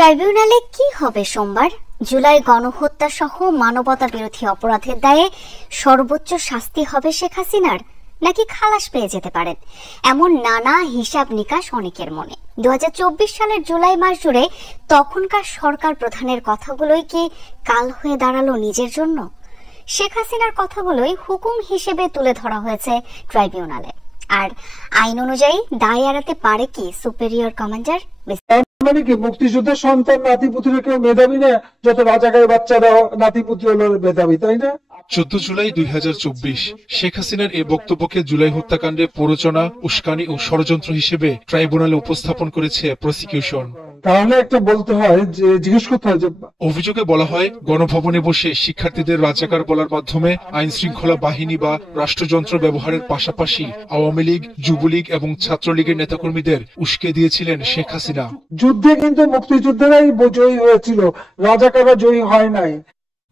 ট্রাইব্যুনালে কি হবে সোমবার? জুলাই গণহত্যা সহ মানবতা বিরোধী অপরাধের দায়ে সর্বোচ্চ শাস্তি হবে শেখ হাসিনার, নাকি খালাস পেয়ে যেতে পারেন? এমন নানা হিসাব নিকাশ অনেকের মনে। 2024 সালের জুলাই মাস জুড়ে তখনকার সরকার প্রধানের কথাগুলোই কি কাল হয়ে দাঁড়ালো নিজের জন্য? শেখ হাসিনার কথাগুলোই হুকুম হিসেবে তুলে ধরা হয়েছে ট্রাইব্যুনালে। আর আইন অনুযায়ী দায় এড়াতে পারে কি সুপেরিয়র কমান্ডার? মানে কি মুক্তিযুদ্ধের সন্তান নাতিপুতিরা কেউ মেধাবী না? যত রাজাকার বাচ্চারা নাতিপুতি হলো মেধাবী, তাই না? 14 জুলাই 2024 শেখ হাসিনার এই বক্তব্যকে জুলাই হত্যাকাণ্ডে প্ররোচনা, উস্কানি ও ষড়যন্ত্র হিসেবে ট্রাইব্যুনালে উপস্থাপন করেছে প্রসিকিউশন। তাহলে একটা বলতে হয় যে জিজ্ঞেস করতে হয় যে অভিযোগে বলা হয় গণভবনে বসে শিক্ষার্থীদের রাজাকার বলার মাধ্যমে আইন শৃঙ্খলা বাহিনী বা রাষ্ট্রযন্ত্র ব্যবহারের পাশাপাশি আওয়ামী লীগ, যুবলীগ এবং ছাত্রলীগের নেতাকর্মীদের উস্কে দিয়েছিলেন শেখ হাসিনা। যুদ্ধে কিন্তু মুক্তিযোদ্ধারাই জয়ী হয়েছিল, রাজাকাররা জয়ী হয় নাই।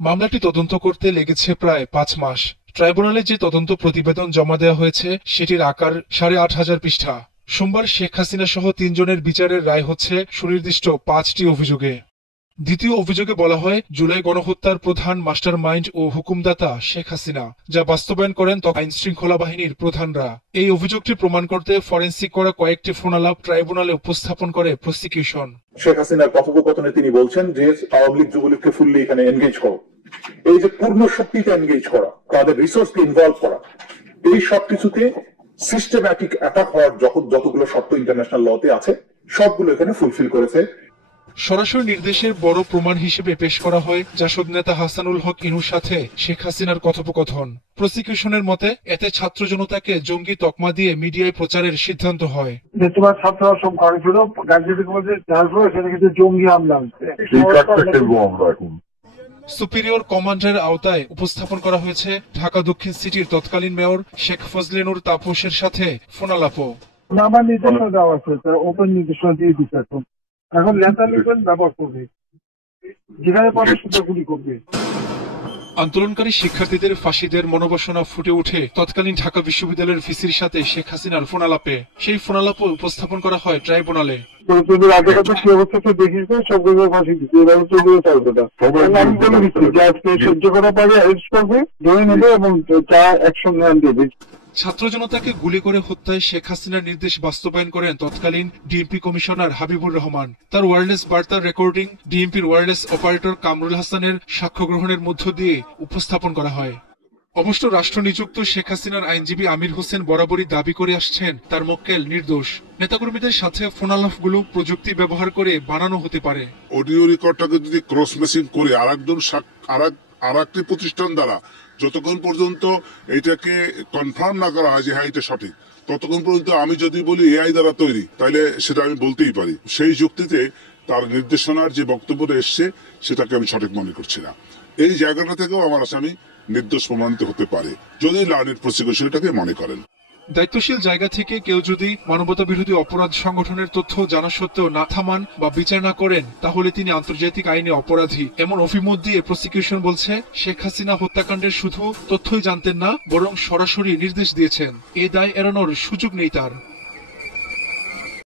মামলাটি তদন্ত করতে লেগেছে প্রায় 5 মাস। ট্রাইব্যুনালে যে তদন্ত প্রতিবেদন জমা দেওয়া হয়েছে সেটির আকার 8,500 পৃষ্ঠা। সোমবার শেখ হাসিনা সহ 3 জনের বিচারের রায় হচ্ছে সুনির্দিষ্ট 5টি অভিযোগে। দ্বিতীয় অভিযোগে বলা হয় জুলাই গণহত্যার প্রধান মাস্টার মাইন্ড ও হুকুমদাতা শেখ হাসিনা, যা বাস্তবায়ন করেন আইন শৃঙ্খলা বাহিনীর প্রধানরা। এই অভিযোগটি প্রমাণ করতে ফরেন্সিক করা কয়েকটি ফোনালাপ ট্রাইব্যুনালে উপস্থাপন করে প্রসিকিউশন। শেখ হাসিনার কথোপকথনে তিনি বলছেন যে আওয়ামী লীগ যুবলীগকে ফুললি এখানে এনগেজ করো, এই যে পূর্ণ শক্তিতে এনগেজ করা, তাদের রিসোর্সকে ইনভলভ করা, এই সবকিছুতে সিস্টেম্যাটিক অ্যাটাক হওয়ার যতগুলো শর্ত ইন্টারন্যাশনাল লতে আছে সবগুলো এখানে ফুলফিল করেছে। সরাসরি নির্দেশের বড় প্রমাণ হিসেবে পেশ করা হয় জাসদ নেতা হাসানুল হক ইনুর সাথে শেখ হাসিনার কথোপকথন। প্রসিকিউশনের মতে এতে ছাত্র জনতাকে জঙ্গি তকমা দিয়ে মিডিয়ায় প্রচারের সিদ্ধান্ত হয়। তোমার ছাত্ররা সব করেছিল রাজনৈতিক মধ্যে সেটা কিন্তু জঙ্গি হামলা হচ্ছে। সুপিরিয়র কমান্ডারের আওতায় উপস্থাপন করা হয়েছে ঢাকা দক্ষিণ সিটির তৎকালীন মেয়র শেখ ফজলেনুর তাপসের সাথে ফোনালাপও। আমার নির্দেশনা দেওয়া আছে, ওপেন নির্দেশনা দিয়ে দিচ্ছে। এখন লেটার লিখবেন, ব্যবহার করবে, যেখানে পাবে সেটা গুলি করবে। আন্দোলনকারী শিক্ষার্থীদের ফাঁসিদের মনোবাসনা ফুটে ওঠে তৎকালীন ঢাকা বিশ্ববিদ্যালয়ের ভিসির সাথে শেখ হাসিনার ফোনালাপে। সেই ফোনালাপও উপস্থাপন করা হয় ট্রাইব্যুনালে। ছাত্র জনতাকে গুলি করে হত্যায় শেখ হাসিনার নির্দেশ বাস্তবায়ন করেন তৎকালীন ডিএমপি কমিশনার হাবিবুর রহমান। তার ওয়্যারলেস বার্তার রেকর্ডিং ডিএমপির ওয়্যারলেস অপারেটর কামরুল হাসানের সাক্ষ্য গ্রহণের মধ্য দিয়ে উপস্থাপন করা হয়। অবশ্য রাষ্ট্র নিযুক্ত শেখ হাসিনার আইনজীবী আমির হোসেন বরাবরই দাবি করে আসছেন তার মক্কেল নির্দোষ। নেতাকর্মীদের সাথে ফোনালাপগুলো প্রযুক্তি ব্যবহার করে বানানো হতে পারে। অডিও রেকর্ডটাকে যদি ক্রস ম্যাচিং করে আরেকটি প্রতিষ্ঠান দ্বারা যতক্ষণ পর্যন্ত এটাকে কনফার্ম না করা হয় যে হ্যাঁ এটা সঠিক, ততক্ষণ পর্যন্ত আমি যদি বলি এআই দ্বারা তৈরি, তাহলে সেটা আমি বলতেই পারি। সেই যুক্তিতে তার নির্দেশনার যে বক্তব্যটা এসছে সেটাকে আমি সঠিক মনে করছি না। এই জায়গাটা থেকেও আমার আসামি নির্দোষ প্রমাণিত হতে পারে যদি লার্নেড প্রসিকিউশন এটাকে মনে করেন। দায়িত্বশীল জায়গা থেকে কেউ যদি মানবতা বিরোধী অপরাধ সংগঠনের তথ্য জানা সত্ত্বেও না থামান বা বিচার না করেন, তাহলে তিনি আন্তর্জাতিক আইনে অপরাধী। এমন অভিমত দিয়ে প্রসিকিউশন বলছে শেখ হাসিনা হত্যাকাণ্ডের শুধু তথ্যই জানতেন না, বরং সরাসরি নির্দেশ দিয়েছেন। এ দায় এড়ানোর সুযোগ নেই তার।